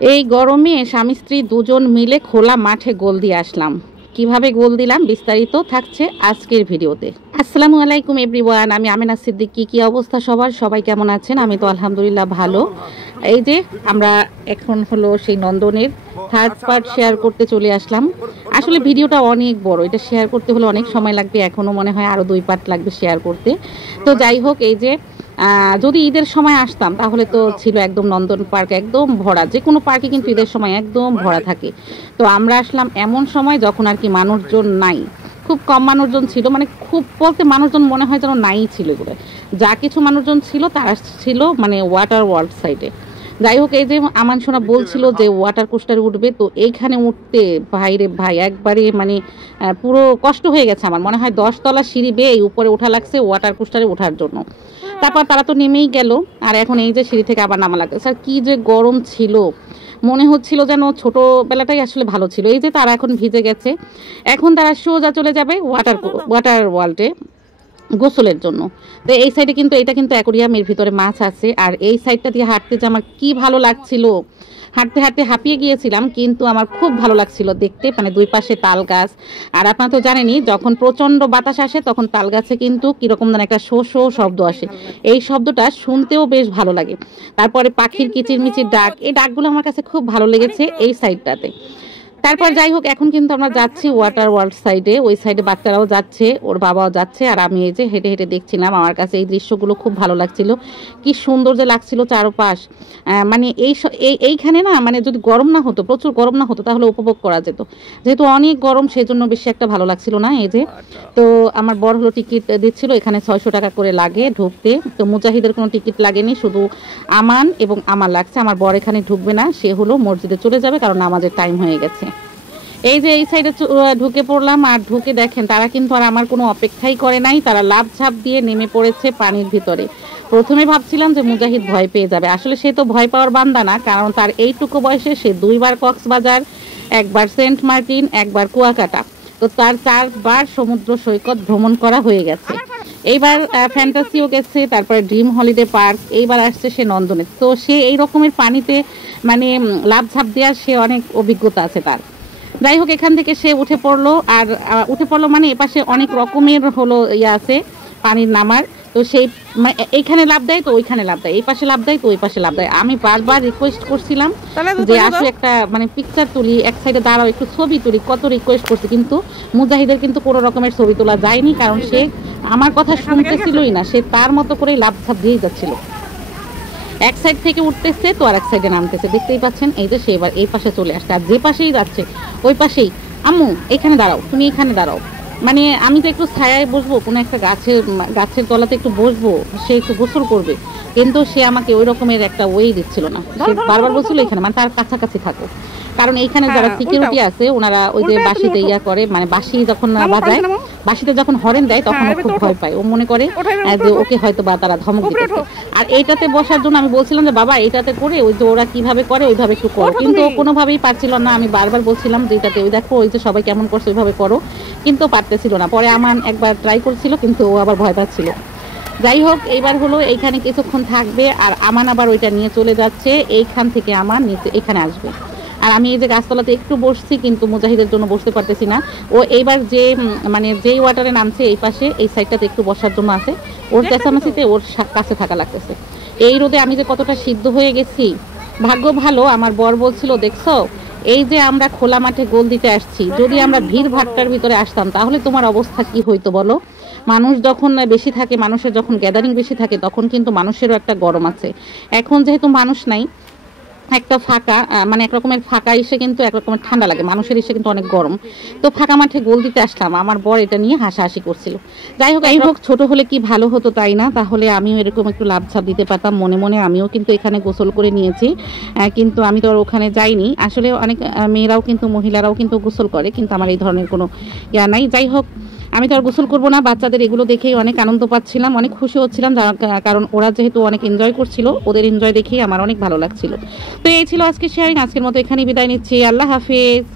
এই গরমে স্বামী স্ত্রী দুজন মিলে খোলা মাঠে গোল দিয়ে আসলাম। কিভাবে গোল দিলাম বিস্তারিত থাকছে আজকের ভিডিওতে। আসসালামু আলাইকুম এভরিওয়ান, আমি আমেনা সিদ্দিকী। কি অবস্থা সবার, সবাই কেমন আছেন? আমি তো আলহামদুলিল্লাহ ভালো। এই যে আমরা এখন হলো সেই নন্দনের থার্ড পার্ট শেয়ার করতে চলে আসলাম। আসলে ভিডিওটা অনেক বড়, এটা শেয়ার করতে হলে অনেক সময় লাগবে, এখনও মনে হয় আরও 2 পার্ট লাগবে শেয়ার করতে। তো যাই হোক, এই যে যদি ঈদের সময় আসতাম তাহলে তো ছিল একদম নন্দন পার্ক একদম ভরা। যে কোনো পার্কে কিন্তু ঈদের সময় একদম ভরা থাকে। তো আমরা আসলাম এমন সময় যখন আর কি মানুষজন নাই, খুব কম মানুষজন ছিল, মানে খুব বলতে মানুষজন মনে হয় যেন নাই ছিল এগুলো। যা কিছু মানুষজন ছিল তারা ছিল মানে ওয়াটার ওয়ার্ল্ড সাইডে। যাই হোক, এই যে আমান সোনা বলছিল যে ওয়াটার কোস্টারে উঠবে, তো এইখানে উঠতে ভাই রে ভাই একবারে মানে পুরো কষ্ট হয়ে গেছে। আমার মনে হয় 10 তলা সিঁড়ি বেয়ে উপরে ওঠা লাগছে ওয়াটার কোস্টারে ওঠার জন্য। তারপর তারা তো নেমেই গেল, আর এখন এই যে সিঁড়ি থেকে আবার নামা লাগছে। স্যার কি যে গরম ছিল, মনে হচ্ছিল যেন ছোটোবেলাটাই আসলে ভালো ছিল। এই যে তারা এখন ভিজে গেছে, এখন তারা সোজা চলে যাবে ওয়াটার ওয়ার্ল্ডে গোসলের জন্য। তো এই সাইডে কিন্তু এটা কিন্তু অ্যাকোরিয়ামের ভিতরে মাছ আছে, আর এই সাইডটা দিয়ে হাঁটতে যে আমার কি ভালো লাগছিল। হাঁটতে হাঁটতে হাঁপিয়ে গিয়েছিলাম, কিন্তু আমার খুব ভালো লাগছিল দেখতে। মানে দুই পাশে তাল গাছ, আর আপনারা তো জানেনই যখন প্রচণ্ড বাতাস আসে তখন তাল গাছে কিন্তু কীরকম যেন একটা শো শো শব্দ আসে। এই শব্দটা শুনতেও বেশ ভালো লাগে। তারপরে পাখির কিচিরমিচির ডাক, এই ডাকগুলো আমার কাছে খুব ভালো লেগেছে এই সাইডটাতে। তারপর যাই হোক, এখন কিন্তু আমরা যাচ্ছি ওয়াটার ওয়ার্ল্ড সাইডে। ওই সাইডে বাচ্চারাও যাচ্ছে, ওর বাবাও যাচ্ছে, আর আমি এই যে হেঁটে হেঁটে দেখছিলাম। আমার কাছে এই দৃশ্যগুলো খুব ভালো লাগছিল, কি সুন্দর যে লাগছিল চারপাশ। মানে এইখানে না, মানে যদি গরম না হতো, প্রচুর গরম না হতো, তাহলে উপভোগ করা যেত। যেহেতু অনেক গরম সেই জন্য বেশি একটা ভালো লাগছিল না। এই যে তো আমার বড় হলো টিকিট দিচ্ছিল, এখানে 600 টাকা করে লাগে ঢুকতে। তো মুজাহিদের কোনো টিকিট লাগেনি, শুধু আমান এবং আমার লাগছে। আমার বর এখানে ঢুকবে না, সে হলো মসজিদে চলে যাবে, কারণ নামাজের টাইম হয়ে গেছে। এই যে এই সাইডে ঢুকে পড়লাম, আর ঢুকে দেখেন তারা কিন্তু আর আমার কোনো অপেক্ষাই করে নাই, তারা লাফ ঝাঁপ দিয়ে নেমে পড়েছে পানির ভিতরে। প্রথমে ভাবছিলাম যে মুজাহিদ ভয় পেয়ে যাবে, আসলে সে তো ভয় পাওয়ার বান্দা না, কারণ তার এইটুকু বয়সে সে 2বার কক্সবাজার, একবার সেন্ট মার্টিন, একবার কুয়াকাটা, তো তার 4বার সমুদ্র সৈকত ভ্রমণ করা হয়ে গেছে। এইবার ফ্যান্টাসিও গেছে, তারপরে ড্রিম হলিডে পার্ক, এইবার আসছে সে নন্দনে। তো সে এই রকমের পানিতে মানে লাফ ঝাঁপ দেওয়ার সে অনেক অভিজ্ঞতা আছে তার। যাই হোক, এখান থেকে সে উঠে পড়লো, আর উঠে পড়লো মানে এপাশে অনেক রকমের হলো ইয়ে আছে পানির নামার। তো সেই মানে এইখানে লাভ দেয় তো ওইখানে লাভ দেয়, এই পাশে লাভ দেয় তো ওই পাশে লাভ দেয়। আমি বারবার রিকোয়েস্ট করছিলাম যে আসো একটা মানে পিকচার তুলি, এক সাইডে দাঁড়াও, একটু ছবি তুলি, কত রিকোয়েস্ট করছি, কিন্তু মুজাহিদের কিন্তু কোনো রকমের ছবি তোলা যায়নি, কারণ সে আমার কথা শুনতেছিলই না, সে তার মতো করেই লাভ ঝাপ দিয়েই যাচ্ছিল। এক সাইড থেকে উঠতেছে তো আর এক সাইডে নামতেছে, দেখতেই পাচ্ছেন। এই যে সে এবার এই পাশে চলে আসছে, আর যে পাশেই যাচ্ছে ওই পাশেই, আম্মু এখানে দাঁড়াও, তুমি এখানে দাঁড়াও। মানে আমি তো একটু ছায়ায় বসবো, কোনো একটা গাছের তলাতে একটু বসবো, সে একটু গোসল করবে, কিন্তু সে আমাকে ওই রকমের একটা ওয়েই দিচ্ছিল না। সে বারবার বলছিল এখানে মানে তার কাছাকাছি থাকো, কারণ এইখানে যারা সিকিউরিটি আছে ওনারা ওই যে বাঁশিতে ইয়া করে, মানে বাঁশি যখন বাজায়, বাঁশিতে যখন হরেন দেয় তখন ও খুব ভয় পায়, ও মনে করে যে ওকে হয়তো বা তারা ধমক দিতেছে। আর এইটাতে বসার জন্য আমি বলছিলাম যে বাবা এইটাতে করে ওই যে ওরা কিভাবে করে ওইভাবে একটু করো, কিন্তু ও কোনোভাবেই পারছিল না। আমি বারবার বলছিলাম যে এটাতে ওই দেখো ওই যে সবাই কেমন করছে ওইভাবে করো, কিন্তু পারতেছিল না। পরে আমান একবার ট্রাই করছিল, কিন্তু ও আবার ভয় পাচ্ছিল। যাই হোক, এইবার হলো এইখানে কিছুক্ষণ থাকবে, আর আমান আবার ওইটা নিয়ে চলে যাচ্ছে, এইখান থেকে আমার নিচে এখানে আসবে। আর আমি এই যে গাছতলাতে একটু বসছি, কিন্তু মুজাহিদের জন্য বসতে পারতেছি না। ও এইবার যে মানে যেই ওয়াটারে নামছে এই পাশে এই সাইডটাতে একটু বসার জন্য আছে, ওর চেঁচামেচিতে ওর কাছে থাকা লাগতেছে। এই রোদে আমি যে কতটা সিদ্ধ হয়ে গেছি। ভাগ্য ভালো, আমার বর বলছিল দেখছো এই যে আমরা খোলা মাঠে গোল দিতে আসছি, যদি আমরা ভিড় ভাট্টার ভিতরে আসতাম তাহলে তোমার অবস্থা কি হইতো বলো। মানুষ যখন বেশি থাকে, মানুষের যখন গ্যাদারিং বেশি থাকে, তখন কিন্তু মানুষেরও একটা গরম আছে। এখন যেহেতু মানুষ নাই, একটা ফাঁকা মানে একরকমের ফাঁকা এসে কিন্তু একরকমের ঠান্ডা লাগে, মানুষের এসে কিন্তু অনেক গরম। তো ফাঁকা মাঠে গোল দিতে আসলাম, আমার বর এটা নিয়ে হাসাহাসি করছিল। যাই হোক ছোট হলে কি ভালো হতো তাই না, তাহলে আমিও এরকম একটু লাভ ছাপ দিতে পারতাম। মনে মনে আমিও কিন্তু এখানে গোসল করে নিয়েছি, কিন্তু আমি তো আর ওখানে যাইনি। আসলে অনেক মেয়েরাও কিন্তু মহিলারাও কিন্তু গোসল করে, কিন্তু আমার এই ধরনের কোনো ইয়া নাই। যাই হোক, আমি তো আর গোসল করবো না, বাচ্চাদের এগুলো দেখেই অনেক আনন্দ পাচ্ছিলাম, অনেক খুশি হচ্ছিলাম, কারণ ওরা যেহেতু অনেক এনজয় করছিল, ওদের এনজয় দেখেই আমার অনেক ভালো লাগছিল। তো এই ছিল আজকে শেয়ারিং, আজকের মতো এখানেই বিদায় নিচ্ছি। আল্লাহ হাফেজ।